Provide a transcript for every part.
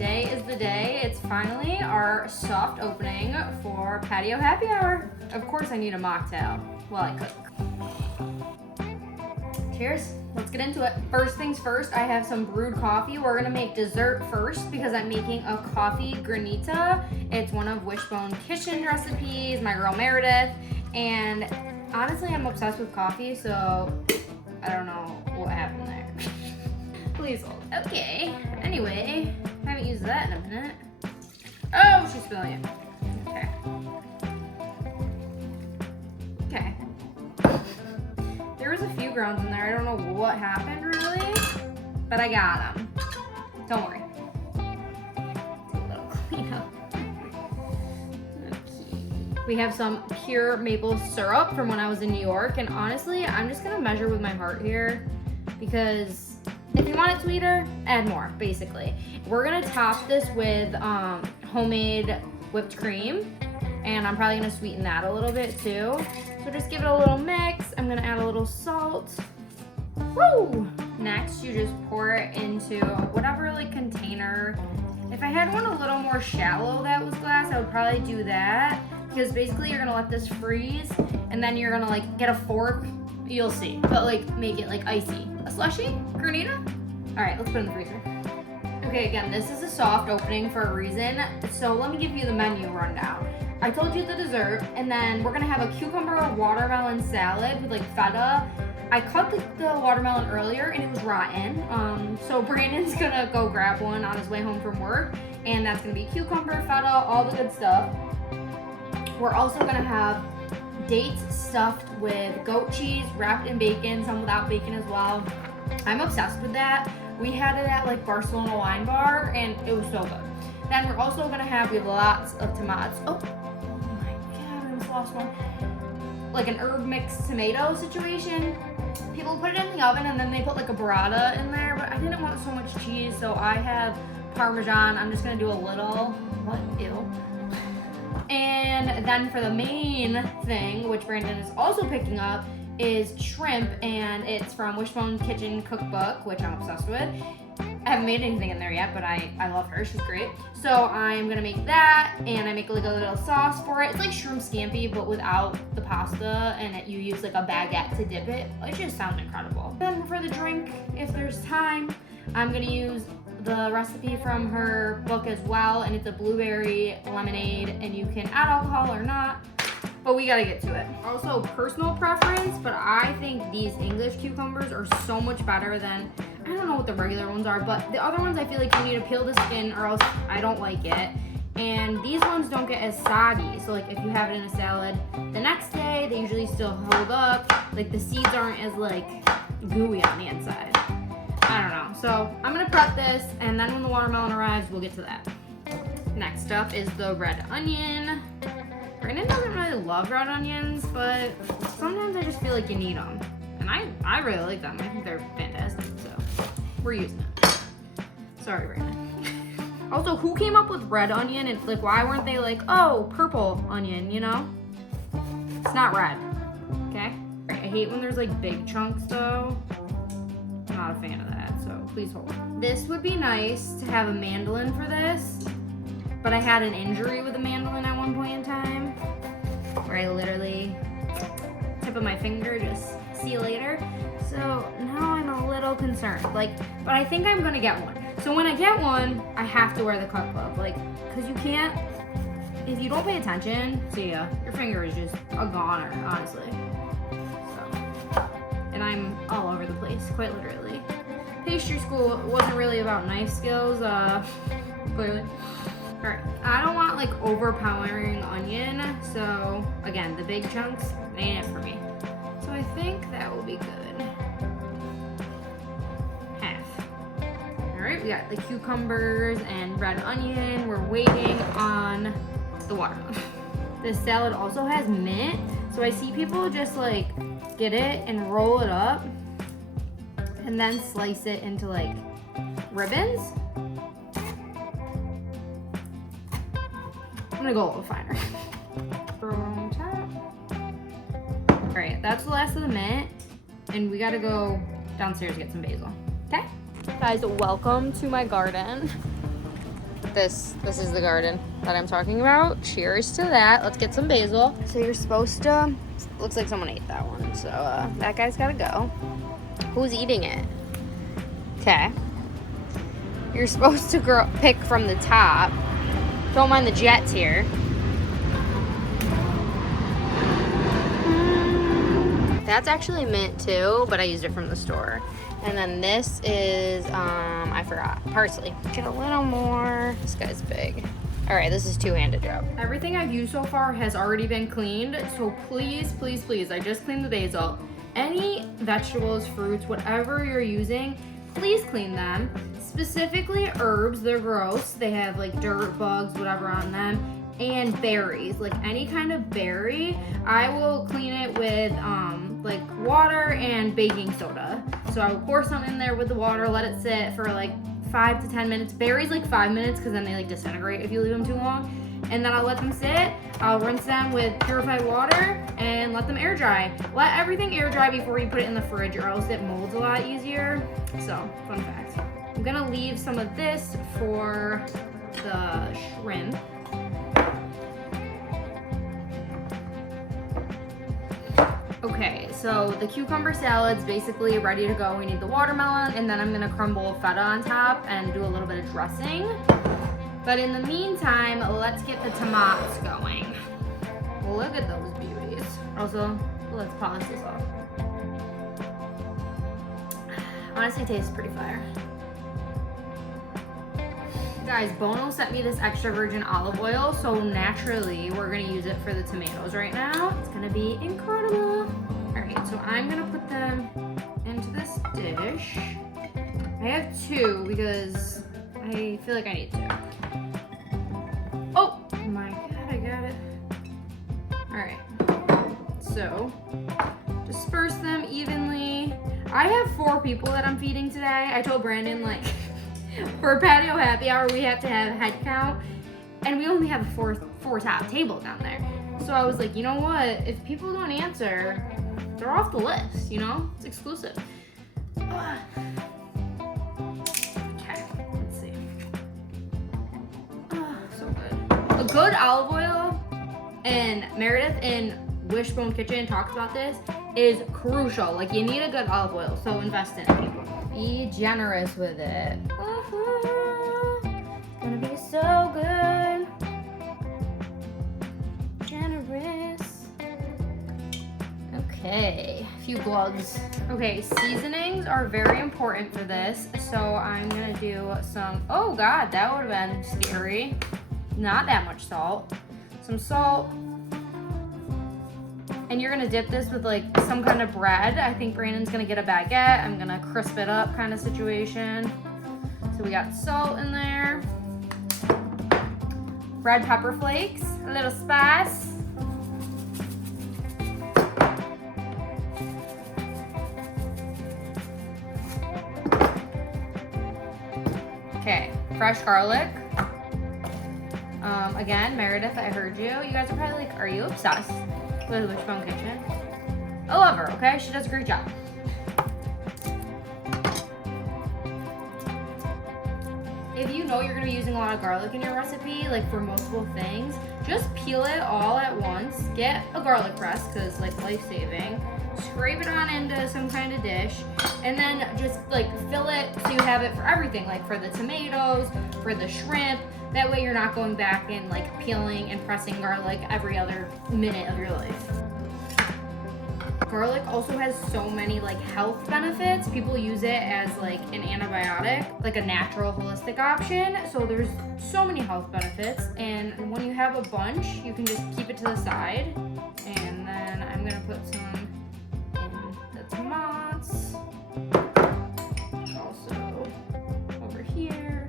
today is the day. It's finally our soft opening for Patio Happy Hour. Of course I need a mocktail while I cook. Cheers, let's get into it. First things first, I have some brewed coffee. We're gonna make dessert first because I'm making a coffee granita. It's one of Wishbone Kitchen recipes, my girl Meredith. And honestly, I'm obsessed with coffee, so I don't know what happened there. Please hold. Okay, anyway, I haven't used that in a minute. Oh, she's spilling it. Okay. Okay. There was a few grounds in there. I don't know what happened really, but I got them. Don't worry. Do a little cleanup. Okay. We have some pure maple syrup from when I was in New York, and honestly, I'm just gonna measure with my heart here because if you want it sweeter, add more, basically. We're gonna top this with homemade whipped cream, and I'm probably gonna sweeten that a little bit too. So just give it a little mix. I'm gonna add a little salt. Woo! Next, you just pour it into whatever like container. If I had one a little more shallow that was glass, I would probably do that, because basically you're gonna let this freeze, and then you're gonna like get a fork. You'll see, but like make it like icy. A slushy? Granita? All right, let's put it in the freezer. Okay, again, this is a soft opening for a reason. So let me give you the menu rundown. I told you the dessert, and then we're gonna have a cucumber watermelon salad with like feta. I cut the watermelon earlier and it was rotten. So Brandon's gonna go grab one on his way home from work, and that's gonna be cucumber, feta, all the good stuff. We're also gonna have dates stuffed with goat cheese, wrapped in bacon, some without bacon as well. I'm obsessed with that. We had it at like Barcelona Wine Bar, and it was so good. Then we're also gonna have lots of tomatoes. Oh my God, I almost lost one. Like an herb mixed tomato situation. People put it in the oven and then they put like a burrata in there, but I didn't want so much cheese, so I have Parmesan. I'm just gonna do a little. What? Ew. And then for the main thing, which Brandon is also picking up, is shrimp, and it's from Wishbone Kitchen Cookbook, which I'm obsessed with. I haven't made anything in there yet, but I love her. She's great. So I'm gonna make that, and I make like a little sauce for it. It's like shrimp scampi, but without the pasta, and you use like a baguette to dip it. It just sounds incredible. Then for the drink, if there's time, I'm gonna use the recipe from her book as well, and it's a blueberry lemonade, and you can add alcohol or not, but we gotta get to it. Also, personal preference, but I think these English cucumbers are so much better than, I don't know what the regular ones are, but the other ones I feel like you need to peel the skin or else I don't like it. And these ones don't get as soggy, so like if you have it in a salad the next day, they usually still hold up. Like the seeds aren't as like gooey on the inside. I don't know. So I'm gonna prep this, and then when the watermelon arrives, we'll get to that. Next up is the red onion. Brandon doesn't really love red onions, but sometimes I just feel like you need them. And I really like them. I think they're fantastic, so we're using it. Sorry, Brandon. Also, who came up with red onion? And like, why weren't they like, oh, purple onion, you know? It's not red, okay? I hate when there's like big chunks though. I'm not a fan of that, so please hold. This would be nice to have a mandolin for this, but I had an injury with a mandolin at one point in time where I literally tip of my finger, just see you later. So now I'm a little concerned, like, but I think I'm gonna get one. So when I get one, I have to wear the cut glove, like, cause you can't, if you don't pay attention, see ya, your finger is just a goner, honestly. And I'm all over the place, quite literally. Pastry school wasn't really about knife skills, clearly. All right, I don't want like overpowering onion, so again, the big chunks ain't it for me. So I think that will be good. Half. All right, we got the cucumbers and red onion. We're waiting on the watermelon. This salad also has mint, so I see people just like get it and roll it up and then slice it into like ribbons. I'm gonna go a little finer. Throw it on top. All right, that's the last of the mint, and we gotta go downstairs to get some basil. Okay? Guys, welcome to my garden. This is the garden that I'm talking about. Cheers to that. Let's get some basil. So you're supposed to, looks like someone ate that one. So that guy's gotta go. Who's eating it? Okay. You're supposed to pick from the top. Don't mind the jets here. That's actually mint too, but I used it from the store. And then this is, I forgot, parsley. Get a little more. This guy's big. All right, this is two-handed job. Everything I've used so far has already been cleaned, so please, please, please, I just cleaned the basil. Any vegetables, fruits, whatever you're using, please clean them. Specifically herbs, they're gross. They have like dirt, bugs, whatever on them. And berries, like any kind of berry, I will clean it with like water and baking soda. So I will pour some in there with the water, let it sit for like 5 to 10 minutes. Berries like 5 minutes because then they like disintegrate if you leave them too long. And then I'll let them sit. I'll rinse them with purified water and let them air dry. Let everything air dry before you put it in the fridge or else it molds a lot easier. So, fun fact. I'm gonna leave some of this for the shrimp. Okay, so the cucumber salad's basically ready to go. We need the watermelon, and then I'm gonna crumble feta on top and do a little bit of dressing. But in the meantime, let's get the tomatoes going. Look at those beauties. Also, let's polish this off. Honestly, tastes pretty fire. Guys, Bono sent me this extra virgin olive oil, so naturally we're gonna use it for the tomatoes right now. It's gonna be incredible. All right, so I'm gonna put them into this dish. I have 2 because I feel like I need 2. Oh my God, I got it. All right, so disperse them evenly. I have 4 people that I'm feeding today. I told Brandon like, for Patio Happy Hour, we have to have head count, and we only have a four top table down there. So I was like, you know what? If people don't answer, they're off the list, you know? It's exclusive. Okay, let's see. So good. A good olive oil, and Meredith in Wishbone Kitchen talks about this, is crucial. Like, you need a good olive oil, so invest in it, people. Be generous with it. It's gonna be so good. Generous. Okay, a few gloves. Okay, seasonings are very important for this, so I'm gonna do some, oh God, that would have been scary. Not that much salt. Some salt. And you're gonna dip this with like some kind of bread. I think Brandon's gonna get a baguette. I'm gonna crisp it up kind of situation. So we got salt in there. Red pepper flakes, a little spice. Okay, fresh garlic. Again, Meredith, I heard you. You guys are probably like, are you obsessed with Wishbone Kitchen? I love her, okay? She does a great job. If you know you're gonna be using a lot of garlic in your recipe, like for multiple things, just peel it all at once. Get a garlic press, because like life-saving. Scrape it on into some kind of dish, and then just like fill it so you have it for everything, like for the tomatoes, for the shrimp. That way you're not going back and like peeling and pressing garlic every other minute of your life. Garlic also has so many like health benefits. People use it as like an antibiotic, like a natural holistic option. So there's so many health benefits. And when you have a bunch, you can just keep it to the side. And then I'm gonna put some in the tomatoes. Also over here.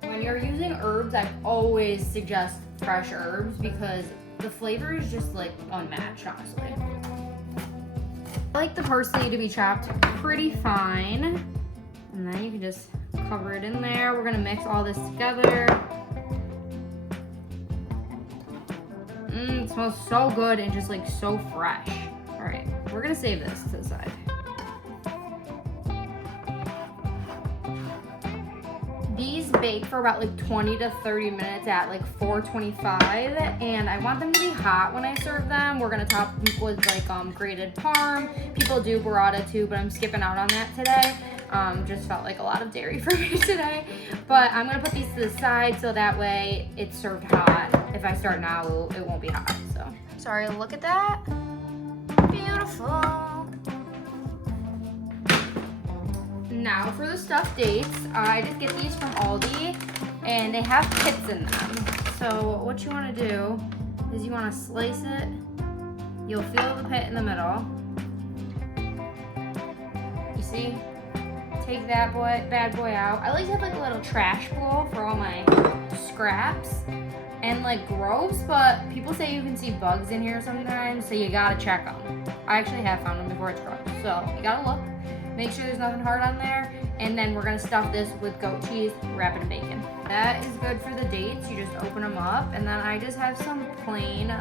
When you're using herbs, I always suggest fresh herbs because the flavor is just like unmatched, honestly. I like the parsley to be chopped pretty fine. And then you can just cover it in there. We're gonna mix all this together. It smells so good and just like so fresh. All right, we're gonna save this to the side. These bake for about like 20 to 30 minutes at like 425, and I want them to be hot when I serve them. We're gonna top them with like grated parm. People do burrata too, but I'm skipping out on that today. Just felt like a lot of dairy for me today. But I'm gonna put these to the side so that way it's served hot. If I start now, it won't be hot. So sorry, look at that. Beautiful. Now for the stuffed dates, I just get these from Aldi, and they have pits in them. So what you want to do is you want to slice it. You'll feel the pit in the middle. You see? Take that bad boy out. I like to have like a little trash bowl for all my scraps and like growths, but people say you can see bugs in here sometimes, so you gotta check them. I actually have found them before it's gross, so you gotta look. Make sure there's nothing hard on there, and then we're gonna stuff this with goat cheese, wrap it in bacon. That is good for the dates. You just open them up, and then I just have some plain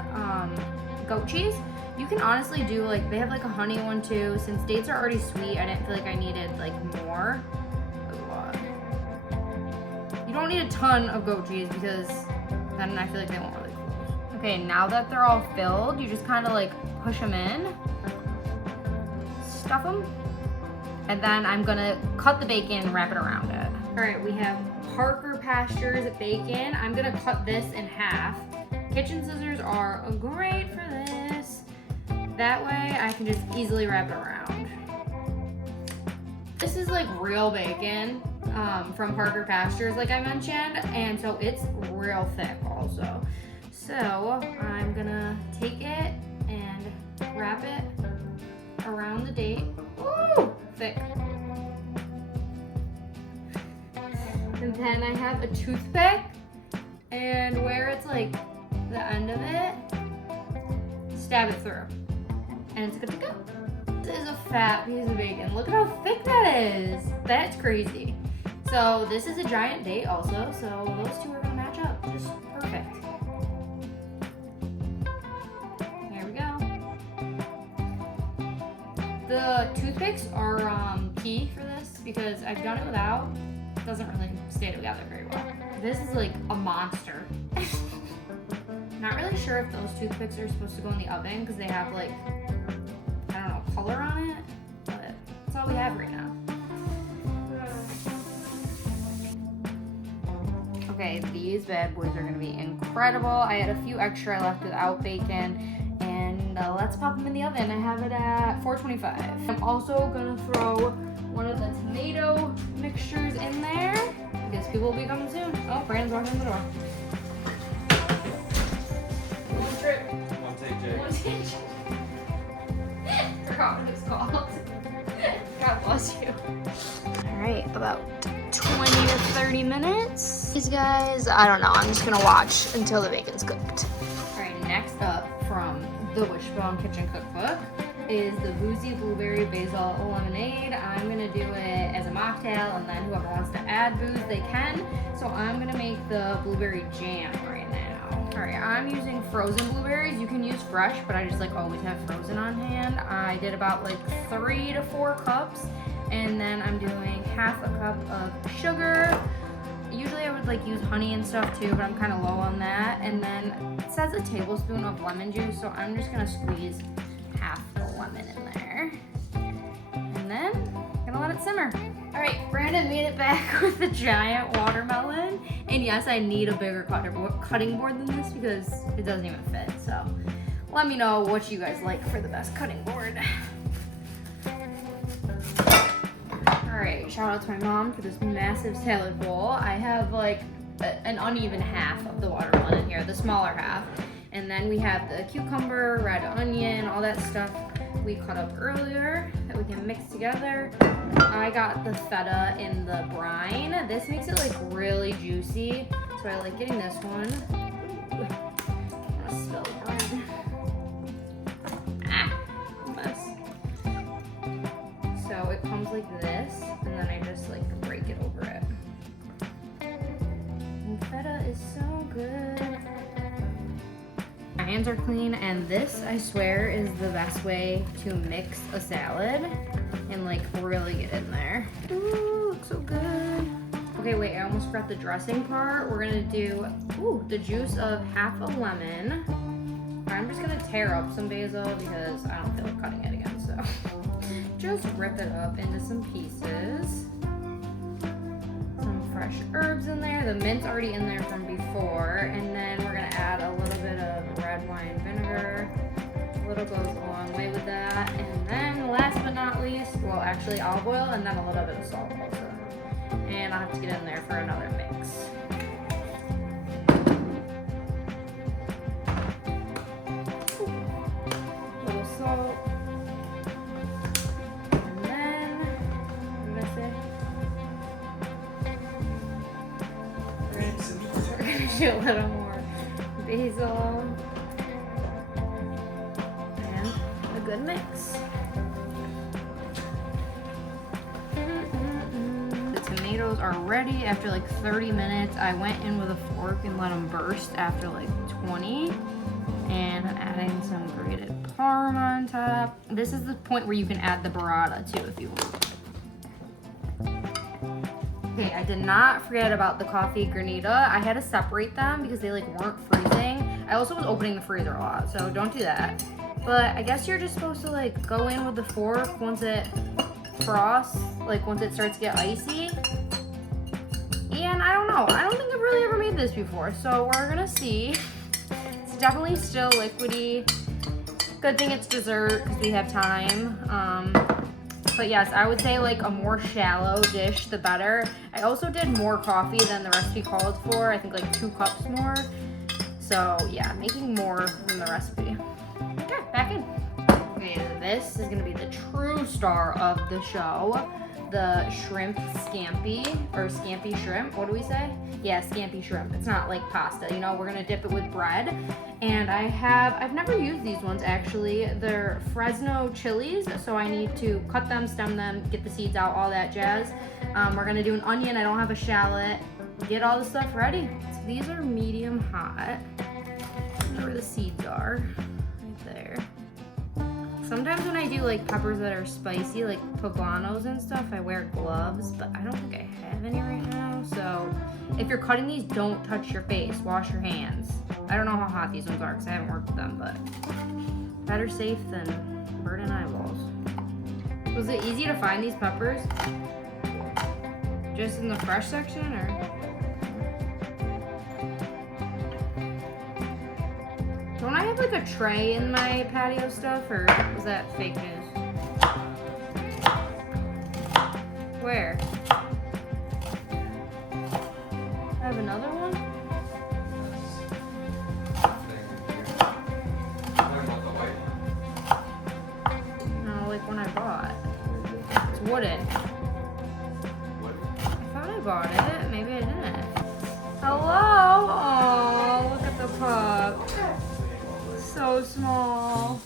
goat cheese. You can honestly do like, they have like a honey one too. Since dates are already sweet, I didn't feel like I needed like more. You don't need a ton of goat cheese because then I feel like they won't really close. Okay, now that they're all filled, you just kind of like push them in, stuff them, and then I'm gonna cut the bacon and wrap it around it. All right, we have Parker Pastures bacon. I'm gonna cut this in half. Kitchen scissors are great for this. That way I can just easily wrap it around. This is like real bacon from Parker Pastures, like I mentioned, and so it's real thick also. So I'm gonna take it and wrap it around the date. Ooh, thick. And then I have a toothpick, and where it's like the end of it, stab it through, and it's good to go. This is a fat piece of bacon. Look at how thick that is. That's crazy. So this is a giant date also, so those two are gonna match up just perfect. There we go. The toothpicks are key for this because I've done it without. It doesn't really stay together very well. This is like a monster. Not really sure if those toothpicks are supposed to go in the oven because they have like, I don't know, color on it, but that's all we have right now. Okay, these bad boys are gonna be incredible. I had a few extra left without bacon, and let's pop them in the oven. I have it at 425. I'm also gonna throw one of the tomato mixtures in there because people will be coming soon. Oh, Brandon's walking in the door. One trip. One take, Jay. One take. Forgot what it's called. God bless you. All right, about 20 to 30 minutes. These guys, I don't know. I'm just gonna watch until the bacon's cooked. All right, next up from the Wishbone Kitchen Cookbook is the Boozy Blueberry Basil Lemonade. I'm gonna do it as a mocktail, and then whoever wants to add booze, they can. So I'm gonna make the blueberry jam right now. All right, I'm using frozen blueberries. You can use fresh, but I just like always have frozen on hand. I did about like 3 to 4 cups, and then I'm doing half a cup of sugar. Usually I would like use honey and stuff too, but I'm kind of low on that. And then it says a tablespoon of lemon juice, so I'm just gonna squeeze half the lemon in there. And then I'm gonna let it simmer. All right, Brandon made it back with the giant watermelon. And yes, I need a bigger cutting board than this because it doesn't even fit. So let me know what you guys like for the best cutting board. All right, shout out to my mom for this massive salad bowl. I have like an uneven half of the watermelon in here, the smaller half. And then we have the cucumber, red onion, all that stuff we cut up earlier that we can mix together. I got the feta in the brine. This makes it like really juicy. So I like getting this one. Ooh, I'm gonna spill the bread. Ah, mess. So it comes like this, and then I just like break it over it. And feta is so good. My hands are clean, and this, I swear, is the best way to mix a salad and like really get in there. Ooh, looks so good. Okay, wait, I almost forgot the dressing part. We're gonna do, the juice of half a lemon. I'm just gonna tear up some basil because I don't feel like cutting it again, so. Just rip it up into some pieces. Some fresh herbs in there. The mint's already in there from before. And then we're gonna add a little bit of red wine vinegar. A little goes a long way with that. And then last but not least, well actually olive oil and then a little bit of salt also. And I'll have to get in there for another mix. A little salt. And then, what did I say? We're gonna do a little more basil. And a good mix. Tomatoes are ready after like 30 minutes. I went in with a fork and let them burst after like 20. And I'm adding some grated parm on top. This is the point where you can add the burrata too if you want. Okay, I did not forget about the coffee granita. I had to separate them because they like weren't freezing. I also was opening the freezer a lot, so don't do that. But I guess you're just supposed to like go in with the fork once it frosts, like once it starts to get icy. And I don't know, I don't think I've really ever made this before, so we're gonna see. It's definitely still liquidy. Good thing it's dessert because we have time. But yes, I would say like a more shallow dish, the better. I also did more coffee than the recipe called for. I think like 2 cups more. So yeah, making more than the recipe. Okay, back in. Okay, this is gonna be the true star of the show. The shrimp scampi, or scampi shrimp, what do we say? Yeah, scampi shrimp. It's not like pasta, you know, we're gonna dip it with bread. And I've never used these ones actually. They're Fresno chilies, so I need to cut them, stem them, get the seeds out, all that jazz. We're gonna do an onion, I don't have a shallot. Get all the stuff ready. So these are medium hot. I don't know where the seeds are, right there. Sometimes when I do like peppers that are spicy, like poblanos and stuff, I wear gloves, but I don't think I have any right now. So if you're cutting these, don't touch your face, wash your hands. I don't know how hot these ones are because I haven't worked with them, but better safe than burning eyeballs. Was it easy to find these peppers? Just in the fresh section or? Don't I have like a tray in my patio stuff, or was that fake news? Where? I have another one? No, like one I bought. It's wooden. I thought I bought it. Maybe I didn't. Hello? Oh, look at the pup. So small.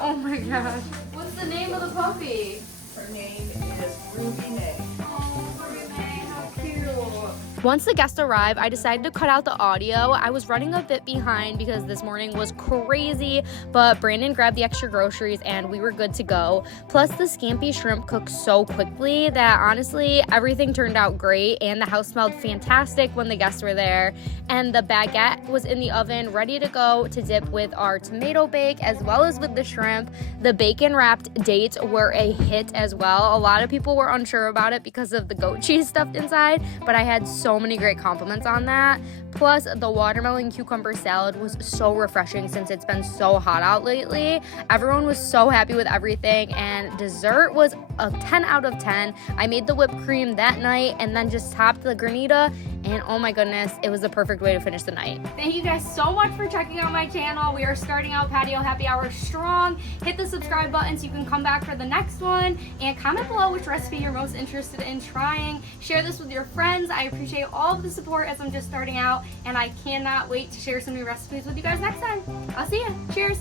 Oh my gosh. What's the name of the puppy? Her name is Ruby May. Oh, Ruby May, how cute. Once the guests arrived, I decided to cut out the audio. I was running a bit behind because this morning was crazy, but Brandon grabbed the extra groceries and we were good to go. Plus, the scampi shrimp cooked so quickly that honestly, everything turned out great and the house smelled fantastic when the guests were there. And the baguette was in the oven, ready to go to dip with our tomato bake as well as with the shrimp. The bacon wrapped dates were a hit as well. A lot of people were unsure about it because of the goat cheese stuffed inside, but I had so many great compliments on that. Plus, the watermelon cucumber salad was so refreshing since it's been so hot out lately. Everyone was so happy with everything, and dessert was a 10 out of 10. I made the whipped cream that night and then just topped the granita, and oh my goodness, it was the perfect way to finish the night. Thank you guys so much for checking out my channel. We are starting out Patio Happy Hour strong. Hit the subscribe button so you can come back for the next one, and comment below which recipe you're most interested in trying. Share this with your friends. I appreciate all of the support as I'm just starting out, and I cannot wait to share some new recipes with you guys next time. I'll see you. Cheers.